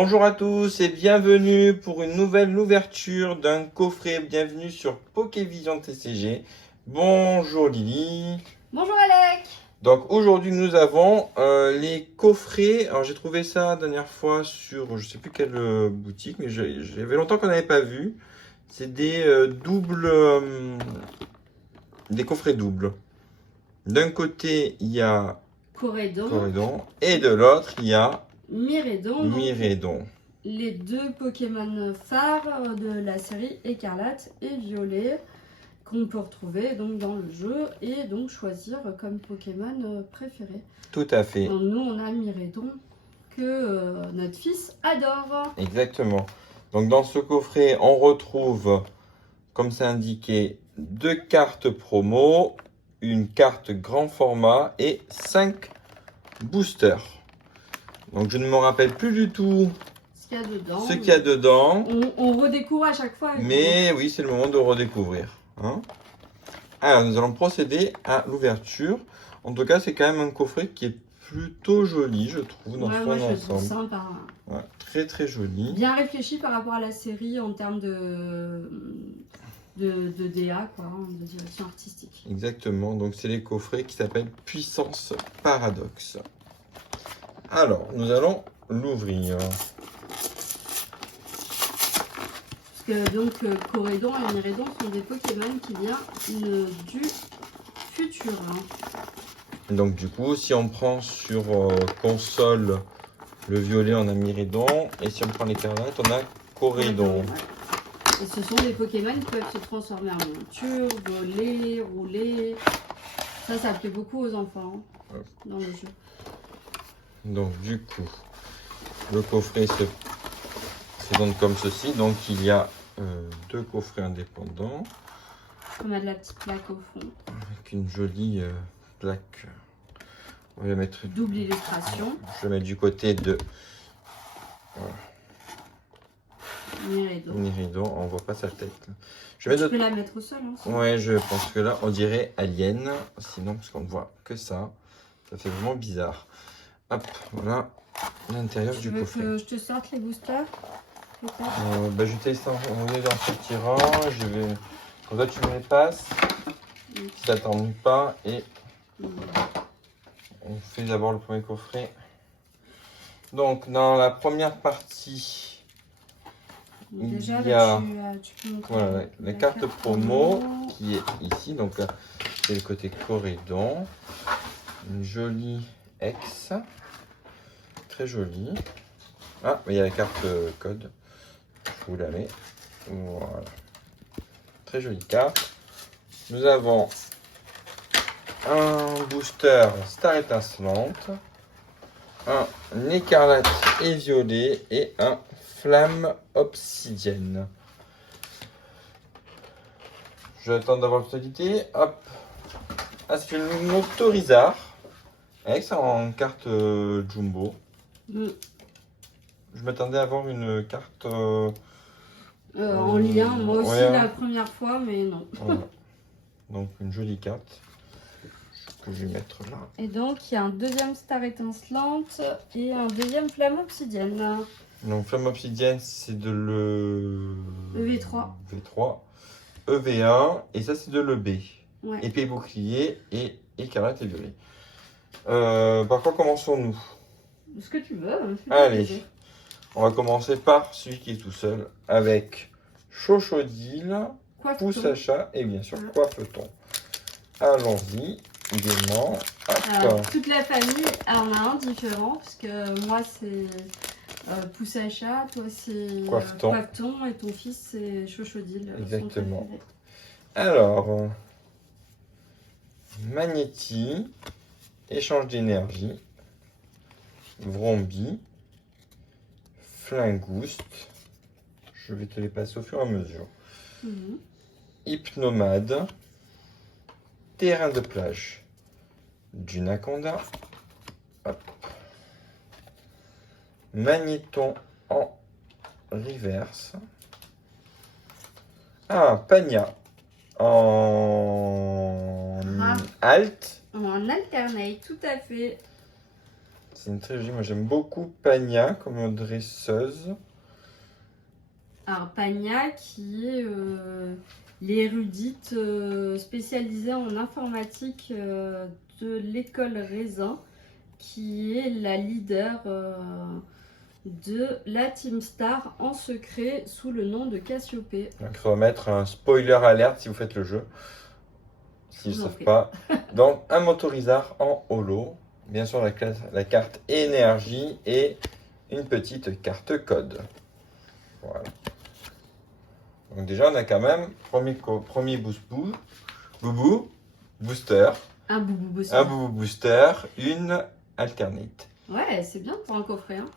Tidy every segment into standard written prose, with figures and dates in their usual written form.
Bonjour à tous et bienvenue pour une nouvelle ouverture d'un coffret. Bienvenue sur Pokévision TCG. Bonjour Lily. Bonjour Alec. Donc aujourd'hui nous avons les coffrets. Alors j'ai trouvé ça la dernière fois sur je sais plus quelle boutique, mais j'avais longtemps qu'on n'avait pas vu. C'est des des coffrets doubles. D'un côté il y a Corédon et de l'autre il y a Miraidon. Les deux Pokémon phares de la série Écarlate et Violet qu'on peut retrouver donc dans le jeu et donc choisir comme Pokémon préféré. Tout à fait. Donc, nous on a Miraidon que notre fils adore. Exactement. Donc dans ce coffret, on retrouve, comme c'est indiqué, 2 cartes promo, une carte grand format et 5 boosters. Donc je ne me rappelle plus du tout Ce qu'il y a dedans. ce qu'il y a dedans. On redécouvre à chaque fois. Mais oui, c'est le moment de redécouvrir. Hein. Alors nous allons procéder à l'ouverture. En tout cas, c'est quand même un coffret qui est plutôt joli, je trouve, dans son ensemble. Sympa. Ouais, très très joli. Bien réfléchi par rapport à la série en termes de DA, quoi, de direction artistique. Exactement, donc c'est les coffrets qui s'appellent Puissance Paradoxe. Alors, nous allons l'ouvrir. Parce que donc Corédon et Miraidon sont des Pokémon qui viennent du futur. Hein. Donc du coup, si on prend sur console le violet, on a Miraidon, et si on prend l'écarlate, on a Corédon. Et ce sont des Pokémon qui peuvent se transformer en monture, voler, rouler. Ça plaît beaucoup aux enfants hein, dans le jeu. Donc du coup, le coffret se présente comme ceci. Donc il y a 2 coffrets indépendants. On a de la petite plaque au fond. Avec une jolie plaque. On va mettre double illustration. Je vais mettre du côté de Miraidon. On voit pas sa tête. Tu peux la mettre au sol. Hein, ouais, je pense que là, on dirait Alien. Sinon, parce qu'on ne voit que ça. Ça fait vraiment bizarre. Hop, voilà l'intérieur du coffret. Que je te sorte les boosters bah, je t'ai envoyé dans ce tirant. Je vais. Comme ça, tu me les passes. Si ça t'ennuie pas. Et on fait d'abord le premier coffret. Donc, dans la première partie, déjà, il y a tu peux voilà, la carte promo qui est ici. Donc, c'est le côté Corédon. Une jolie ex. Très jolie. Ah, il y a la carte code. Je vous la mets. Voilà. Très jolie carte. Nous avons un booster Star étincelante, un écarlate et violet et un flamme obsidienne. J'attends d'avoir l'autorité. Hop. Ah, c'est une Autorizar. Avec ça en carte jumbo. Je m'attendais à avoir une carte en lien, moi aussi ouais. La première fois, mais non. Voilà. Donc une jolie carte que je vais mettre là. Et donc il y a un deuxième star étincelante et un deuxième flamme obsidienne. Donc flamme obsidienne, c'est de V3. V3, EV1 et ça c'est de l'EB. Ouais. Épée bouclier et écarlate et violet. Par quoi commençons-nous? Ce que tu veux. Allez, on va commencer par celui qui est tout seul avec Chochodile, Poussacha et bien sûr Coiffeton. Allons-y, gaiement. Alors, toute la famille en a un différent, parce que moi c'est Poussacha, toi c'est Coiffeton et ton fils c'est Chochodile. Exactement. Alors, Magnéti, échange d'énergie, Vrombi, Flingouste, je vais te les passer au fur et à mesure. Hypnomade, terrain de plage, Dunaconda, hop. Magnéton en reverse. Ah, Pagna en alt. En alternate, tout à fait. C'est une très jolie. Moi, j'aime beaucoup Pania comme dresseuse. Alors, Pania, qui est l'érudite spécialisée en informatique de l'école Raisin, qui est la leader de la Team Star en secret sous le nom de Cassiopée. Donc, on va mettre un spoiler alerte si vous faites le jeu. Si je ne Vous en savent prie. pas. Donc, un motorisard en holo. Bien sûr, la carte énergie et une petite carte code. Voilà. Donc déjà, on a quand même premier boubou, booster, Un boubou booster. un boubou booster, une alternate. Ouais, c'est bien pour un coffret. Hein.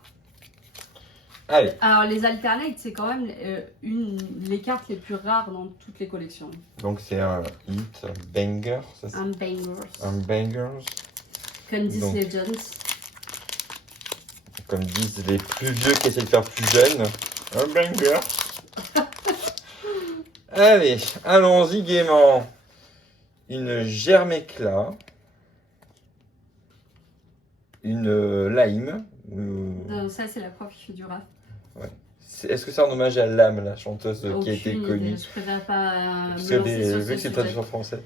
Allez, Alors, les alternates, c'est quand même les cartes les plus rares dans toutes les collections. donc c'est un hit, un banger, ça c'est Un bangers. un bangers, Comme disent Donc. les Jones. comme disent les plus vieux qui essaient de faire plus jeunes, un banger. Allez, allons-y gaiement. Une germe éclat, une lime. Ça, c'est la prof qui fait du rap. Est-ce que c'est en hommage à Lame, la chanteuse qui a été Aucune connue? idée. Je préfère pas Parce me que lancer sur vu ce que c'est sujet. traduit en français.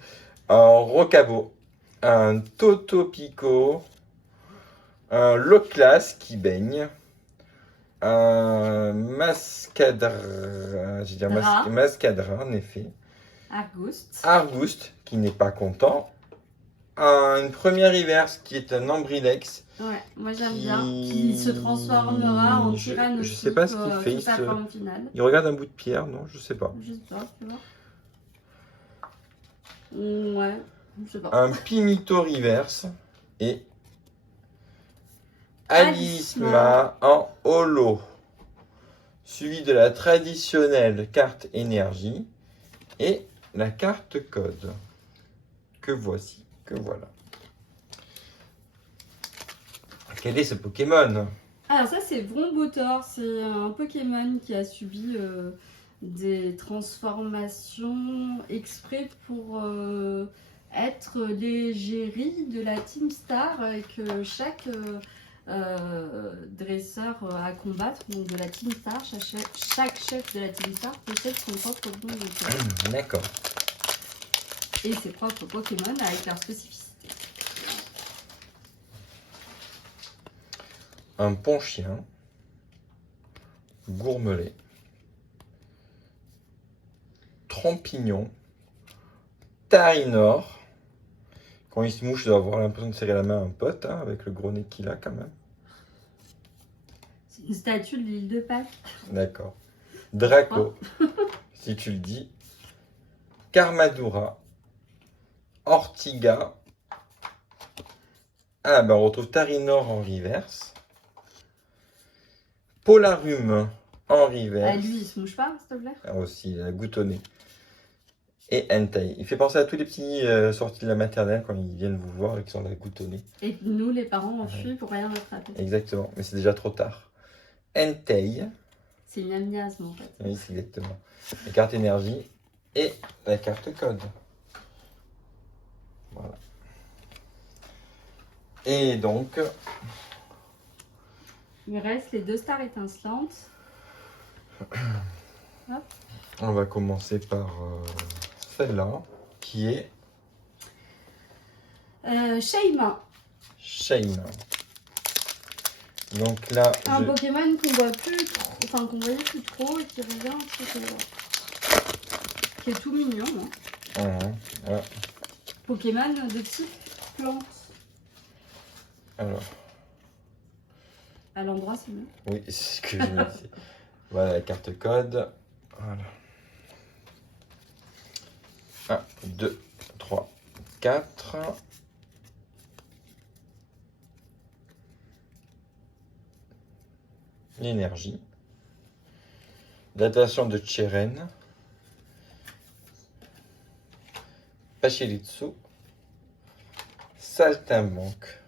Un rocabo, un totopico, un loclas qui baigne, un mascadra, j'ai dit Dra. mascadra en effet, Argouste. arbuste qui n'est pas content, une première reverse qui est un ambrilex. Ouais, moi j'aime Qui- bien. Qui se transformera en tyrannosaure. je sais pas ce qu'il fait, Toute sa ce- forme finale. Il regarde un bout de pierre, non? Je sais pas. Je sais pas, tu vois. Ouais, je sais pas. Un Pimito reverse et Alisma Alisma en holo, suivi de la traditionnelle carte énergie et la carte code que voici, que voilà. Quel est ce Pokémon? Alors ça c'est Vrombotor, c'est un Pokémon qui a subi des transformations exprès pour être l'égérie de la Team Star et que chaque dresseur à combattre, donc de la Team Star, chaque chef de la Team Star possède son propre Vrombotor D'accord. et ses propres Pokémon avec leurs spécificités. Un Ponchien, Gourmelet, Trompignon, Tarinor. Quand il se mouche, il doit avoir l'impression de serrer la main à un pote, hein, avec le gros nez qu'il a quand même. C'est une statue de l'île de Pâques. D'accord. Draco, si tu le dis. Carmadura, Ortiga. Ah, ben on retrouve Tarinor en reverse. Polarum en reverse. Ah, lui il se mouche pas, s'il te plaît. Ah, aussi, il a goutonné. Et Entei. Il fait penser à tous les petits sortis de la maternelle quand ils viennent vous voir et qu'ils sont là goutonnés. Et nous, les parents, on fuit pour rien attraper. Exactement, mais c'est déjà trop tard. Entei. C'est une amiasme en fait. Oui, c'est exactement. La carte énergie et la carte code. Voilà. Et donc, Il reste les deux stars étincelantes. on va commencer par celle-là, qui est Shayma, Shayna. Donc là, un Pokémon qu'on voit plus trop, enfin qu'on voyait plus trop et qui revient qui est tout mignon. Hein. Voilà. Pokémon de type plante. Alors, À l'endroit, c'est mieux. oui, c'est ce que je me disais. Voilà la carte code. Voilà. 1, 2, 3, 4. L'énergie. Datation de Cheren. Pachelitzou. Saltimbanque.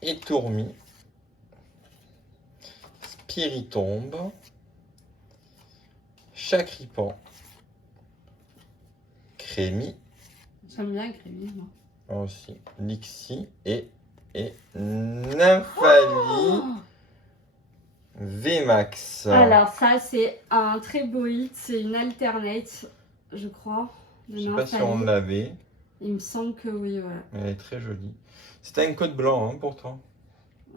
Étourmi. Spiritombe. Chacripan. Crémi. J'aime bien Grémy, moi. Aussi. Lixi et et Nymphalie Oh VMAX. Alors ça c'est un très beau hit, c'est une alternate, je crois. de Je sais pas si on Nymphalie. l'avait, Il me semble que oui, ouais. mais elle est très jolie. C'était un code blanc hein, pourtant.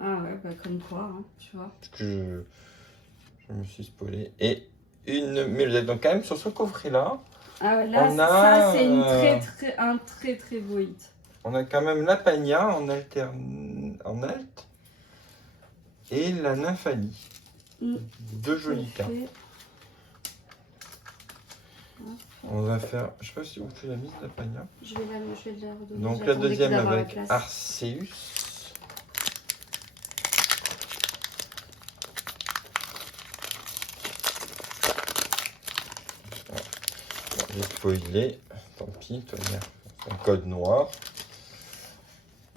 Ah ouais, bah comme quoi, hein, tu vois. Parce que je me suis spoilé. Et une mélodie. Donc quand même sur ce coffret là, Ah ouais, là, On ça a, c'est un très très beau hit. on a quand même la Pagna en alt et la Nymphalie. Mm. Deux jolies cartes. Fait. On va faire, je sais pas si où tu l'as mise la Pagna. Je vais la redonner. Donc la J'attendais deuxième d'avoir la avec place. Arceus. Bon, j'ai spoilé, tant pis, un code noir.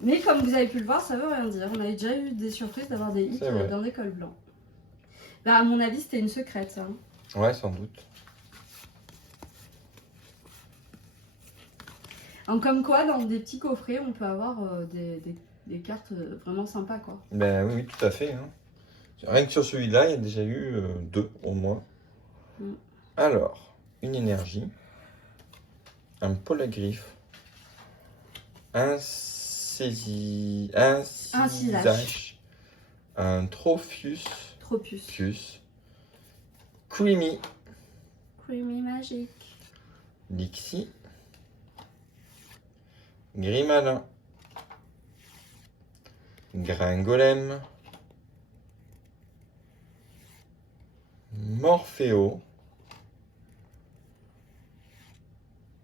Mais comme vous avez pu le voir, ça veut rien dire. On avait déjà eu des surprises d'avoir des hits C'est vrai. dans des cols blancs. Bah, à mon avis, c'était une secrète, ça. Hein. Ouais, sans doute. Donc, comme quoi, dans des petits coffrets, on peut avoir des cartes vraiment sympas, quoi. Ben oui, tout à fait. Hein. Rien que sur celui-là, il y a déjà eu deux au moins. Mm. Alors, une énergie, un polygryphe, un Sisache, un Trophius, Tropius. Creamy, Creamy Magic. Lixie, Grimalin, Gringolem, Morpheo,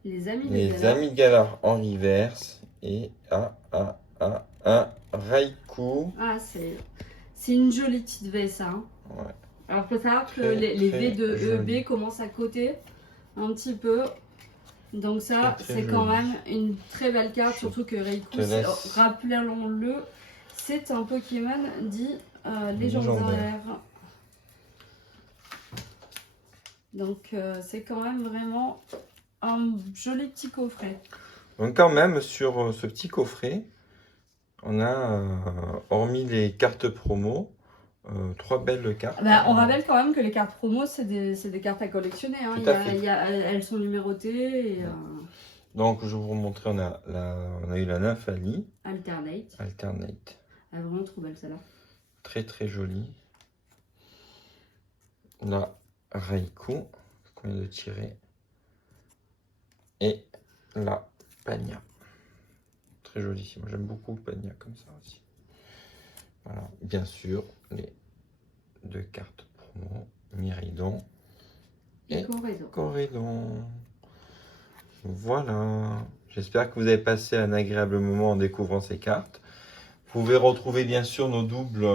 Les amis de les Galar. Amis de Galar en reverse et un Raikou. Ah, c'est une jolie petite V, ça. Hein. Ouais. Alors, faut savoir que Très, les très V de joli. EB commencent à coter un petit peu. Donc ça, Très, très c'est quand joli. même une très belle carte, Je surtout que Raikou, te laisse. rappelons-le, c'est un Pokémon dit légendaire. Légendaire. Donc c'est quand même vraiment un joli petit coffret. Donc quand même, sur ce petit coffret, on a, hormis les cartes promo, 3 belles cartes. Bah, on rappelle quand même que les cartes promo, c'est des cartes à collectionner. Hein. Tout à fait. Elles sont numérotées. Et, Donc je vais vous remontrer, on a eu la Nymphalie, alternate. alternate, Elle est vraiment trop belle celle-là. très très jolie. La Raikou, qu'on vient de tirer, et la Pagna. Très jolie, moi j'aime beaucoup Pagna comme ça aussi. Voilà, bien sûr, les deux cartes promo, Myridon et Corédon. Voilà, j'espère que vous avez passé un agréable moment en découvrant ces cartes. Vous pouvez retrouver bien sûr nos doubles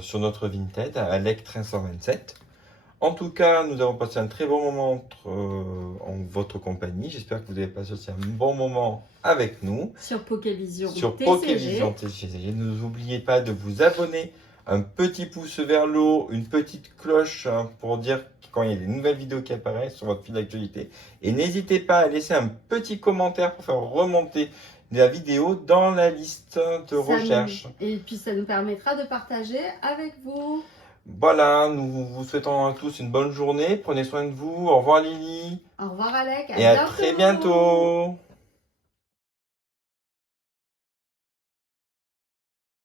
sur notre Vinted à Alec 1327. En tout cas, nous avons passé un très bon moment en votre compagnie. J'espère que vous avez passé aussi un bon moment avec nous. Sur Pokévision Sur TCG. Pokévision TCG. N'oubliez pas de vous abonner, un petit pouce vers le haut, une petite cloche pour dire quand il y a des nouvelles vidéos qui apparaissent sur votre fil d'actualité. Et n'hésitez pas à laisser un petit commentaire pour faire remonter la vidéo dans la liste de recherche. Et puis ça nous permettra de partager avec vous. Voilà, nous vous souhaitons à tous une bonne journée. Prenez soin de vous. Au revoir Lily. Au revoir Alec. Et à très bientôt.